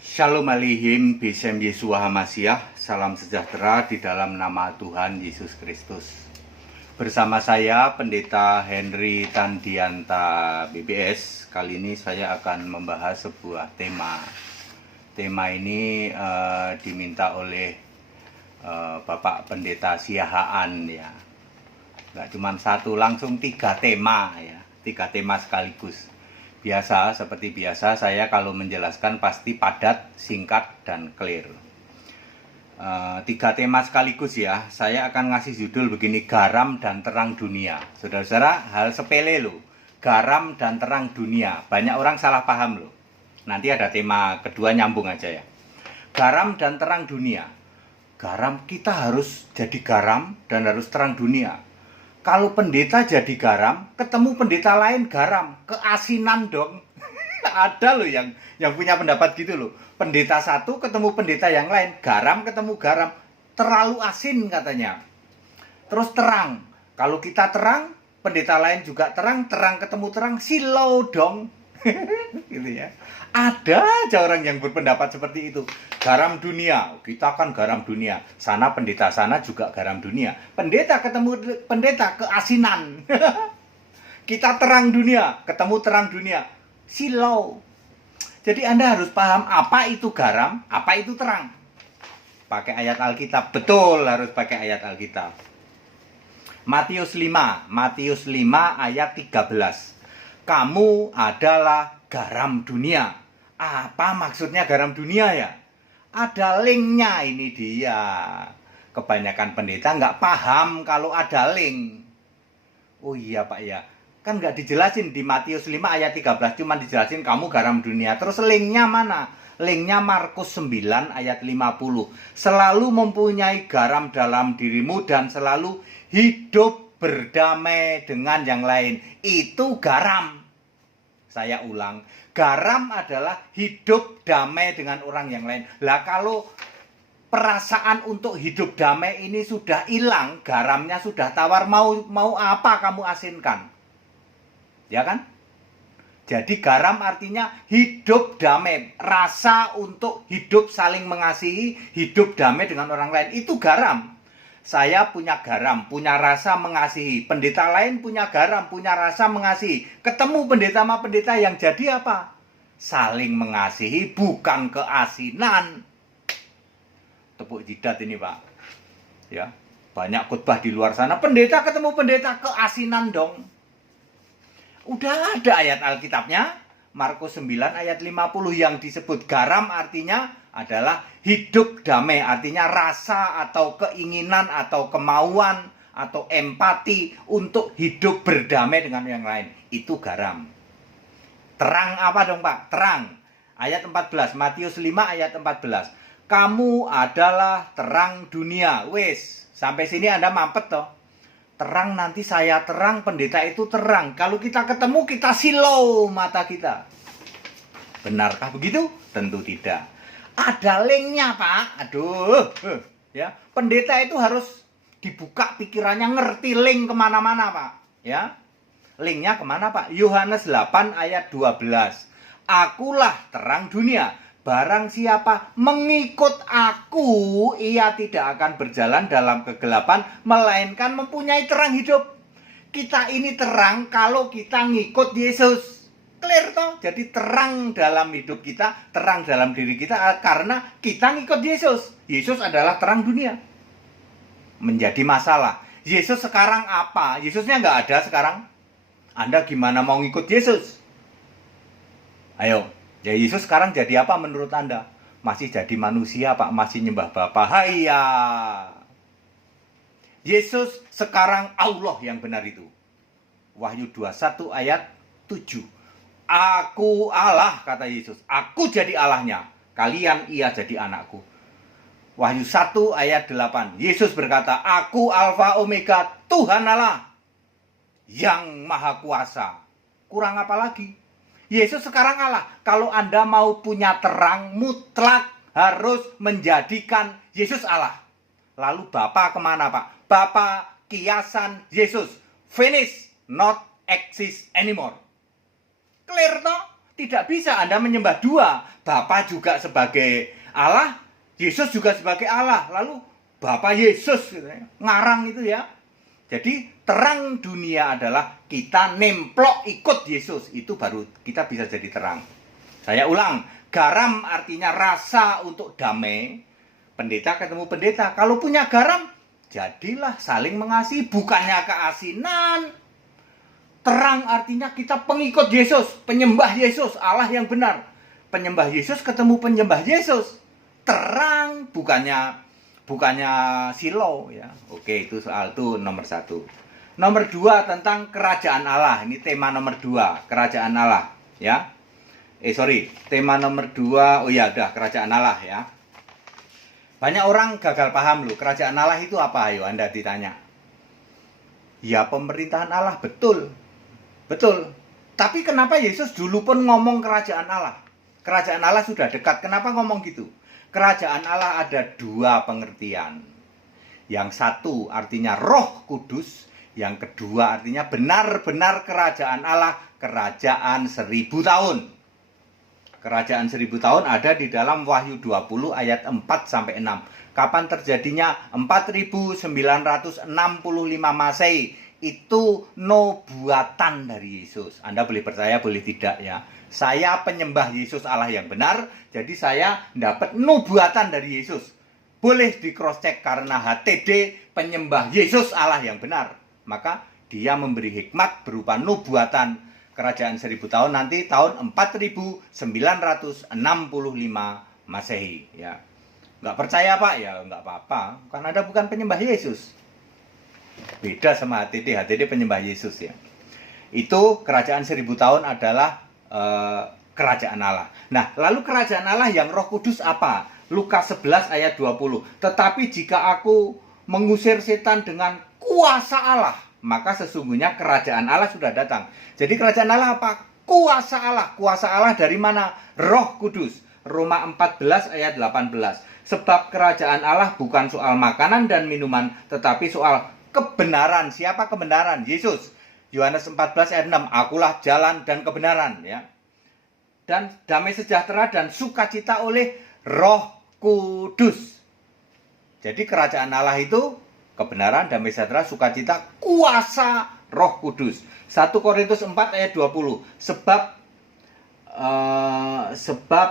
Shalom Aleichem, Besem Yeshua HaMashiach. Salam sejahtera di dalam nama Tuhan Yesus Kristus. Bersama saya Pendeta Henry Tandianta BBS. Kali ini saya akan membahas sebuah tema. Tema ini diminta oleh Bapak Pendeta Siahaan ya. Nggak cuma satu, langsung 3 tema ya. 3 tema sekaligus. Seperti biasa saya kalau menjelaskan pasti padat, singkat, dan clear. 3 tema sekaligus ya. Saya akan ngasih judul begini, garam dan terang dunia. Saudara-saudara, hal sepele loh. Garam dan terang dunia. Banyak orang salah paham loh. Nanti ada tema kedua nyambung aja ya. Garam dan terang dunia. Garam, kita harus jadi garam dan harus terang dunia. Kalau pendeta jadi garam, ketemu pendeta lain garam, keasinan dong. Ada loh yang punya pendapat gitu loh. Pendeta satu ketemu pendeta yang lain, garam ketemu garam, terlalu asin katanya. Terus terang, kalau kita terang, pendeta lain juga terang, terang ketemu terang, silau dong. Gitu ya. Ada aja orang yang berpendapat seperti itu. Garam dunia, kita kan garam dunia. Sana pendeta sana juga garam dunia. Pendeta ketemu pendeta, keasinan. Kita terang dunia, ketemu terang dunia, silau. Jadi Anda harus paham apa itu garam, apa itu terang. Pakai ayat Alkitab, betul harus pakai ayat Alkitab. Matius 5 ayat 13. Kamu adalah garam dunia. Apa maksudnya garam dunia ya? Ada linknya, ini dia. Kebanyakan pendeta nggak paham kalau ada link. Oh iya Pak ya, kan nggak dijelasin di Matius 5 ayat 13, cuma dijelasin kamu garam dunia. Terus linknya mana? Linknya Markus 9 ayat 50. Selalu mempunyai garam dalam dirimu dan selalu hidup berdamai dengan yang lain. Itu garam. Saya ulang, garam adalah hidup damai dengan orang yang lain. Lah kalau perasaan untuk hidup damai ini sudah hilang, garamnya sudah tawar, mau apa kamu asinkan? Ya kan? Jadi garam artinya hidup damai, rasa untuk hidup saling mengasihi, hidup damai dengan orang lain. Itu garam. Saya punya garam, punya rasa mengasihi. Pendeta lain punya garam, punya rasa mengasihi. Ketemu pendeta sama pendeta yang jadi apa? Saling mengasihi, bukan keasinan. Tepuk jidat ini Pak. Ya, banyak khotbah di luar sana. Pendeta ketemu pendeta, keasinan dong. Udah ada ayat Alkitabnya. Markus 9 ayat 50 yang disebut garam artinya adalah hidup damai, artinya rasa atau keinginan atau kemauan atau empati untuk hidup berdamai dengan yang lain. Itu garam. Terang apa dong Pak? Terang. Ayat 14, Matius 5 ayat 14. Kamu adalah terang dunia. Wes, sampai sini Anda mampet toh. Terang, nanti saya terang, pendeta itu terang. Kalau kita ketemu, kita silau mata kita. Benarkah begitu? Tentu tidak. Ada linknya Pak. Aduh, ya. Pendeta itu harus dibuka pikirannya, ngerti link kemana-mana Pak. Ya, linknya kemana Pak? Yohanes 8 ayat 12. Akulah terang dunia. Barang siapa mengikut aku, ia tidak akan berjalan dalam kegelapan, melainkan mempunyai terang hidup. Kita ini terang kalau kita ngikut Yesus. Clear toh? Jadi terang dalam hidup kita, terang dalam diri kita karena kita ngikut Yesus. Yesus adalah terang dunia. Menjadi masalah, Yesus sekarang apa? Yesusnya nggak ada sekarang. Anda gimana mau ngikut Yesus? Ayo. Ya Yesus sekarang jadi apa menurut Anda? Masih jadi manusia Pak, masih nyembah Bapa. Haiya. Yesus sekarang Allah yang benar itu. Wahyu 21 ayat 7. Aku Allah, kata Yesus. Aku jadi Allahnya. Kalian ia jadi anakku. Wahyu 1 ayat 8. Yesus berkata, aku Alfa Omega, Tuhan Allah yang Maha Kuasa. Kurang apa lagi? Yesus sekarang Allah. Kalau Anda mau punya terang, mutlak harus menjadikan Yesus Allah. Lalu Bapa kemana Pak? Bapa kiasan Yesus. Finish, not exist anymore. Clear toh? Tidak bisa Anda menyembah dua. Bapa juga sebagai Allah, Yesus juga sebagai Allah. Lalu Bapa Yesus gitu ya. Ngarang itu ya. Jadi terang dunia adalah kita nemplok ikut Yesus. Itu baru kita bisa jadi terang. Saya ulang, garam artinya rasa untuk damai. Pendeta ketemu pendeta. Kalau punya garam, jadilah saling mengasihi. Bukannya keasinan. Terang artinya kita pengikut Yesus, penyembah Yesus, Allah yang benar. Penyembah Yesus ketemu penyembah Yesus. Terang bukannya silau ya. Oke, itu soal itu nomor 1. Nomor 2 tentang kerajaan Allah. Ini tema nomor 2, kerajaan Allah ya. Tema nomor 2, kerajaan Allah ya. Banyak orang gagal paham loh, kerajaan Allah itu apa? Ayo Anda ditanya. Ya pemerintahan Allah, betul. Tapi kenapa Yesus dulu pun ngomong kerajaan Allah? Kerajaan Allah sudah dekat, kenapa ngomong gitu? Kerajaan Allah ada 2 pengertian. Yang satu artinya Roh Kudus, yang kedua artinya benar-benar kerajaan Allah, kerajaan 1000 tahun. Kerajaan 1000 tahun ada di dalam Wahyu 20 ayat 4-6. Kapan terjadinya? 4965 Masehi. Itu nubuatan dari Yesus. Anda boleh percaya, boleh tidak ya. Saya penyembah Yesus Allah yang benar, jadi saya dapat nubuatan dari Yesus. Boleh di cross check karena HTD penyembah Yesus Allah yang benar. Maka dia memberi hikmat berupa nubuatan kerajaan 1000 tahun nanti tahun 4965 Masehi ya. Nggak percaya Pak? Ya nggak apa-apa, karena Anda bukan penyembah Yesus. Beda sama HTD penyembah Yesus ya. Itu kerajaan 1000 tahun adalah kerajaan Allah. Nah, lalu kerajaan Allah yang Roh Kudus apa? Lukas 11 ayat 20. Tetapi jika aku mengusir setan dengan kuasa Allah, maka sesungguhnya kerajaan Allah sudah datang. Jadi kerajaan Allah apa? Kuasa Allah. Kuasa Allah dari mana? Roh Kudus. Roma 14 ayat 18. Sebab kerajaan Allah bukan soal makanan dan minuman, tetapi soal kebenaran. Siapa kebenaran? Yesus. Yohanes 14 ayat 6. Akulah jalan dan kebenaran ya. Dan damai sejahtera dan sukacita oleh Roh Kudus. Jadi kerajaan Allah itu kebenaran, damai sejahtera, sukacita, kuasa Roh Kudus. 1 Korintus 4 ayat 20. Sebab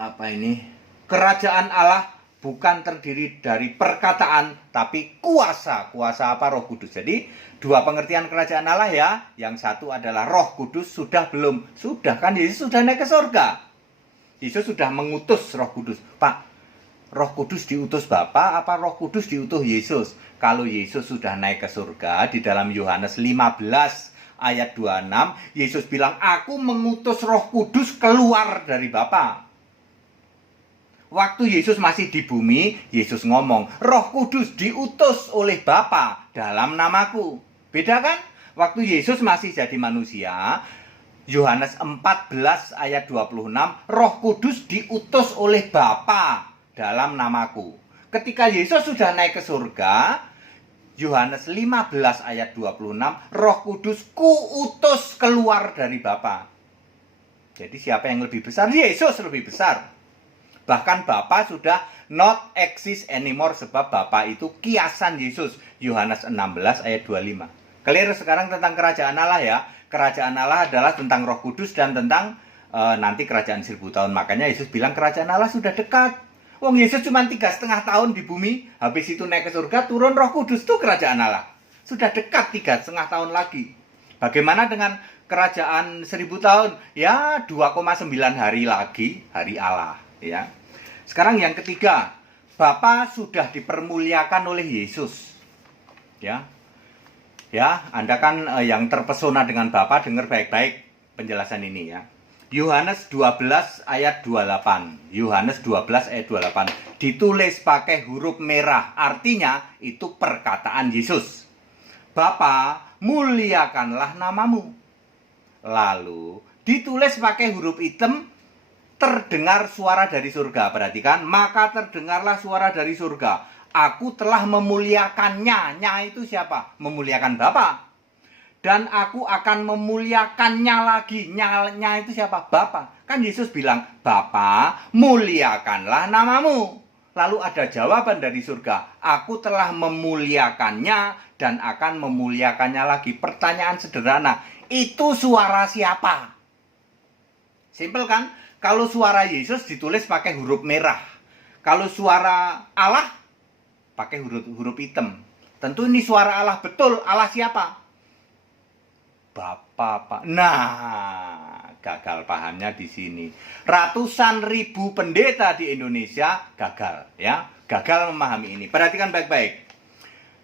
apa ini? Kerajaan Allah bukan terdiri dari perkataan, tapi kuasa. Kuasa apa? Roh Kudus. Jadi, 2 pengertian kerajaan Allah ya. Yang satu adalah Roh Kudus. Sudah belum? Sudah kan, Yesus sudah naik ke surga. Yesus sudah mengutus Roh Kudus. Pak, Roh Kudus diutus Bapa apa Roh Kudus diutus Yesus? Kalau Yesus sudah naik ke surga, di dalam Yohanes 15 ayat 26, Yesus bilang, aku mengutus Roh Kudus keluar dari Bapa. Waktu Yesus masih di bumi, Yesus ngomong, Roh Kudus diutus oleh Bapa dalam namaku. Beda kan? Waktu Yesus masih jadi manusia, Yohanes 14 ayat 26, Roh Kudus diutus oleh Bapa dalam namaku. Ketika Yesus sudah naik ke surga, Yohanes 15 ayat 26, Roh Kudus kuutus keluar dari Bapa. Jadi siapa yang lebih besar? Yesus lebih besar. Bahkan Bapa sudah not exist anymore, sebab Bapa itu kiasan Yesus. Yohanes 16 ayat 25. Clear sekarang tentang kerajaan Allah ya. Kerajaan Allah adalah tentang Roh Kudus dan tentang nanti kerajaan 1000 tahun. Makanya Yesus bilang kerajaan Allah sudah dekat. Wong Yesus cuma 3,5 tahun di bumi, habis itu naik ke surga, turun Roh Kudus, itu kerajaan Allah. Sudah dekat 3,5 tahun lagi. Bagaimana dengan kerajaan 1000 tahun? Ya 2,9 hari lagi, hari Allah ya. Sekarang yang ketiga, Bapa sudah dipermuliakan oleh Yesus. Ya. Ya, Anda kan yang terpesona dengan Bapa, dengar baik-baik penjelasan ini ya. Yohanes 12 ayat 28. Yohanes 12 ayat 28. Ditulis pakai huruf merah, artinya itu perkataan Yesus. Bapa, muliakanlah namamu. Lalu ditulis pakai huruf hitam, terdengar suara dari surga. Perhatikan, maka terdengarlah suara dari surga. Aku telah memuliakannya. Nya itu siapa? Memuliakan Bapa. dan aku akan memuliakannya lagi. Nyanya itu siapa? Bapa. Kan Yesus bilang, Bapa, muliakanlah namamu. Lalu ada jawaban dari surga, aku telah memuliakannya dan akan memuliakannya lagi. Pertanyaan sederhana, itu suara siapa? Simpel kan? Kalau suara Yesus ditulis pakai huruf merah. Kalau suara Allah pakai huruf hitam. Tentu ini suara Allah betul. Allah siapa? Bapa, Pak. Nah, gagal pahamnya di sini. Ratusan ribu pendeta di Indonesia gagal, ya. Gagal memahami ini. Perhatikan baik-baik.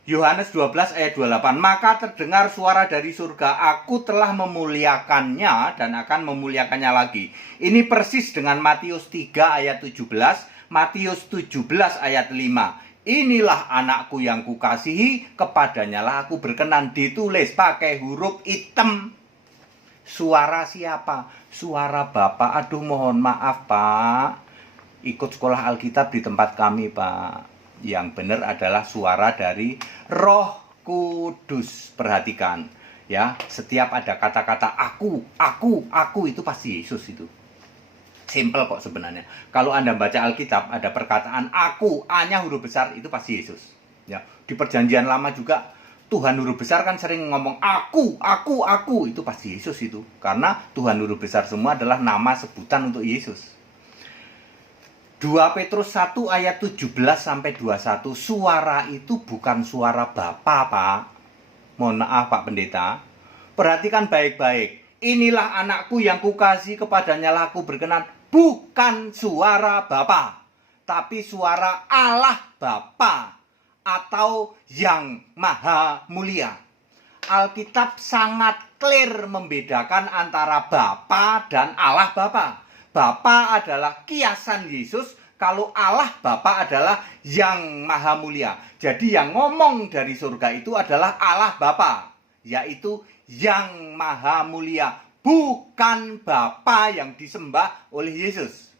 Yohanes 12 ayat 28. Maka terdengar suara dari surga, aku telah memuliakannya dan akan memuliakannya lagi. Ini persis dengan Matius 3 ayat 17, Matius 17 ayat 5. Inilah anakku yang kukasihi, kepadanya lah aku berkenan. Ditulis pakai huruf hitam. Suara siapa? Suara Bapak. Aduh, mohon maaf, Pak. Ikut sekolah Alkitab di tempat kami, Pak. Yang benar adalah suara dari Roh Kudus. Perhatikan, ya. Setiap ada kata-kata aku itu pasti Yesus itu. Simple kok sebenarnya. Kalau Anda baca Alkitab, ada perkataan aku, A-nya huruf besar, itu pasti Yesus. Ya, di perjanjian lama juga Tuhan huruf besar kan sering ngomong aku, itu pasti Yesus itu. Karena Tuhan huruf besar semua adalah nama sebutan untuk Yesus. 2 Petrus 1 ayat 17 sampai 21, suara itu bukan suara Bapa, Pak. Mohon maaf, Pak Pendeta. Perhatikan baik-baik. Inilah anakku yang kukasihi, kepadanya lah aku berkenan. Bukan suara Bapa, tapi suara Allah Bapa atau yang Maha Mulia. Alkitab sangat clear membedakan antara Bapa dan Allah Bapa. Bapa adalah kiasan Yesus, kalau Allah Bapa adalah yang Maha Mulia. Jadi yang ngomong dari surga itu adalah Allah Bapa, yaitu yang Maha Mulia. Bukan Bapa yang disembah oleh Yesus.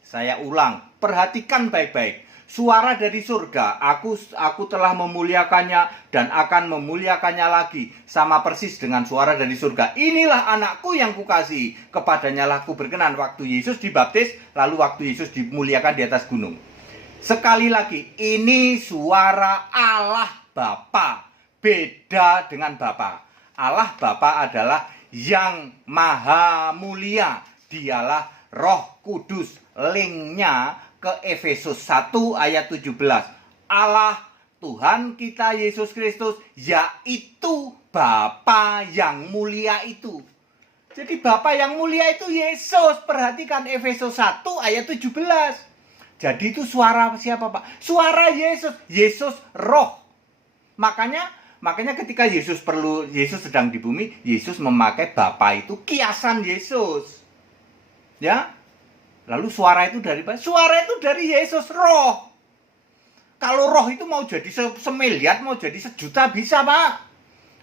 Saya ulang, perhatikan baik-baik. Suara dari surga, aku telah memuliakannya dan akan memuliakannya lagi. Sama persis dengan suara dari surga. Inilah anakku yang kukasihi, kepadanya lah aku berkenan. Waktu Yesus dibaptis, lalu waktu Yesus dimuliakan di atas gunung. Sekali lagi, ini suara Allah Bapa. Beda dengan Bapa. Allah Bapa adalah yang Maha Mulia. Dialah Roh Kudus. Linknya ke Efesus 1 ayat 17. Allah Tuhan kita Yesus Kristus, yaitu Bapa yang mulia itu. Jadi Bapa yang mulia itu Yesus. Perhatikan Efesus 1 ayat 17. Jadi itu suara siapa, Pak? Suara Yesus. Yesus Roh. Makanya ketika Yesus sedang di bumi, Yesus memakai Bapa itu kiasan Yesus. Ya. Lalu suara itu dari mana? Suara itu dari Yesus, Roh. Kalau Roh itu mau jadi semiliar, mau jadi sejuta bisa, Pak.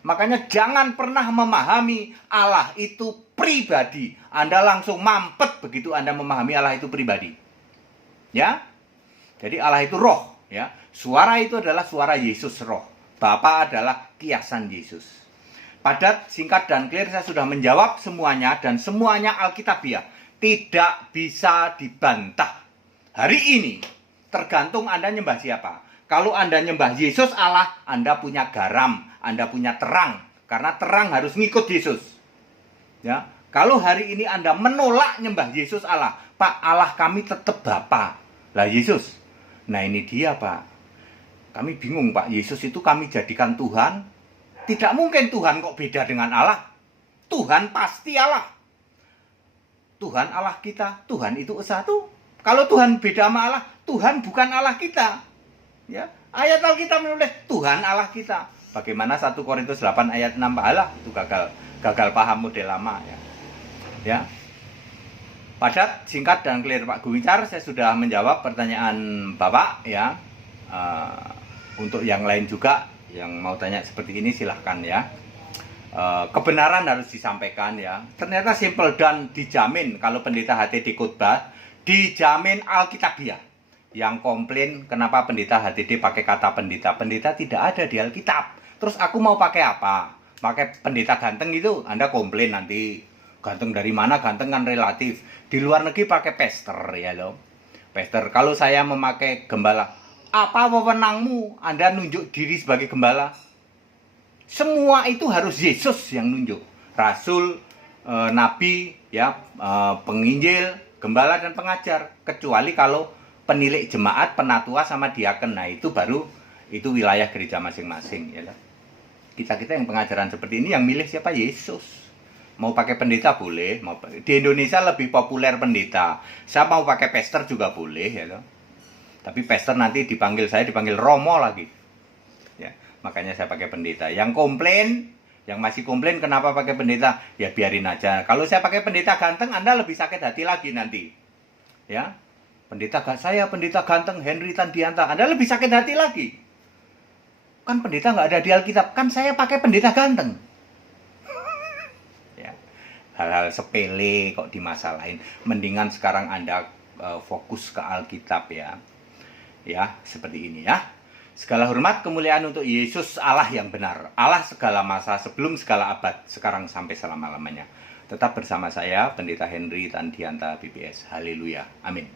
Makanya jangan pernah memahami Allah itu pribadi. Anda langsung mampet begitu Anda memahami Allah itu pribadi. Ya. Jadi Allah itu Roh, ya. Suara itu adalah suara Yesus, Roh. Bapa adalah kiasan Yesus. Padat, singkat, dan clear. Saya sudah menjawab semuanya dan semuanya Alkitabiah. Tidak bisa dibantah. Hari ini tergantung Anda nyembah siapa. Kalau Anda nyembah Yesus Allah, Anda punya garam, Anda punya terang. Karena terang harus ngikut Yesus. Ya. Kalau hari ini Anda menolak nyembah Yesus Allah, Pak, Allah kami tetap Bapa. Lah Yesus. Nah ini dia, Pak. Kami bingung, Pak. Yesus itu kami jadikan Tuhan. Tidak mungkin Tuhan kok beda dengan Allah. Tuhan pasti Allah. Tuhan Allah kita. Tuhan itu satu. Kalau Tuhan beda sama Allah, Tuhan bukan Allah kita. Ya, ayat Alkitab menulis Tuhan Allah kita. Bagaimana 1 Korintus 8 ayat 6 Allah itu gagal paham model lama, ya. Ya. Padat, singkat, dan clear, Pak Gumicar. Saya sudah menjawab pertanyaan Bapak, ya. Untuk yang lain juga yang mau tanya seperti ini silahkan, ya. Kebenaran harus disampaikan, ya. Ternyata simple dan dijamin. Kalau pendeta HTD khotbah dijamin Alkitabiah. Yang komplain kenapa pendeta HTD pakai kata pendeta tidak ada di Alkitab. Terus aku mau pakai apa? pakai pendeta ganteng itu Anda komplain nanti. Ganteng dari mana? Ganteng kan relatif. Di luar negeri pakai pastor ya loh. Pastor, kalau saya memakai gembala, apa wewenangmu Anda nunjuk diri sebagai gembala? Semua itu harus Yesus yang nunjuk. Rasul, nabi, ya, penginjil, gembala dan pengajar. Kecuali kalau penilik jemaat, penatua sama diaken. Nah, itu baru itu wilayah gereja masing-masing ya. Kita yang pengajaran seperti ini yang milih siapa? Yesus. Mau pakai pendeta boleh, di Indonesia lebih populer pendeta. Saya mau pakai pastor juga boleh ya loh. Tapi pastor nanti saya dipanggil Romo lagi. Ya, makanya saya pakai pendeta. Yang masih komplain kenapa pakai pendeta? Ya biarin aja. Kalau saya pakai pendeta ganteng, Anda lebih sakit hati lagi nanti. Ya. Pendeta ganteng Henry Tandianta, Anda lebih sakit hati lagi. Kan pendeta nggak ada di Alkitab, kan saya pakai pendeta ganteng. Ya, hal-hal sepele kok dimasalahin. Mendingan sekarang Anda fokus ke Alkitab ya. Ya, seperti ini ya. Segala hormat kemuliaan untuk Yesus Allah yang benar. Allah segala masa, sebelum segala abad, sekarang sampai selama-lamanya. Tetap bersama saya, Pendeta Henry Tandianta BPS. Haleluya. Amin.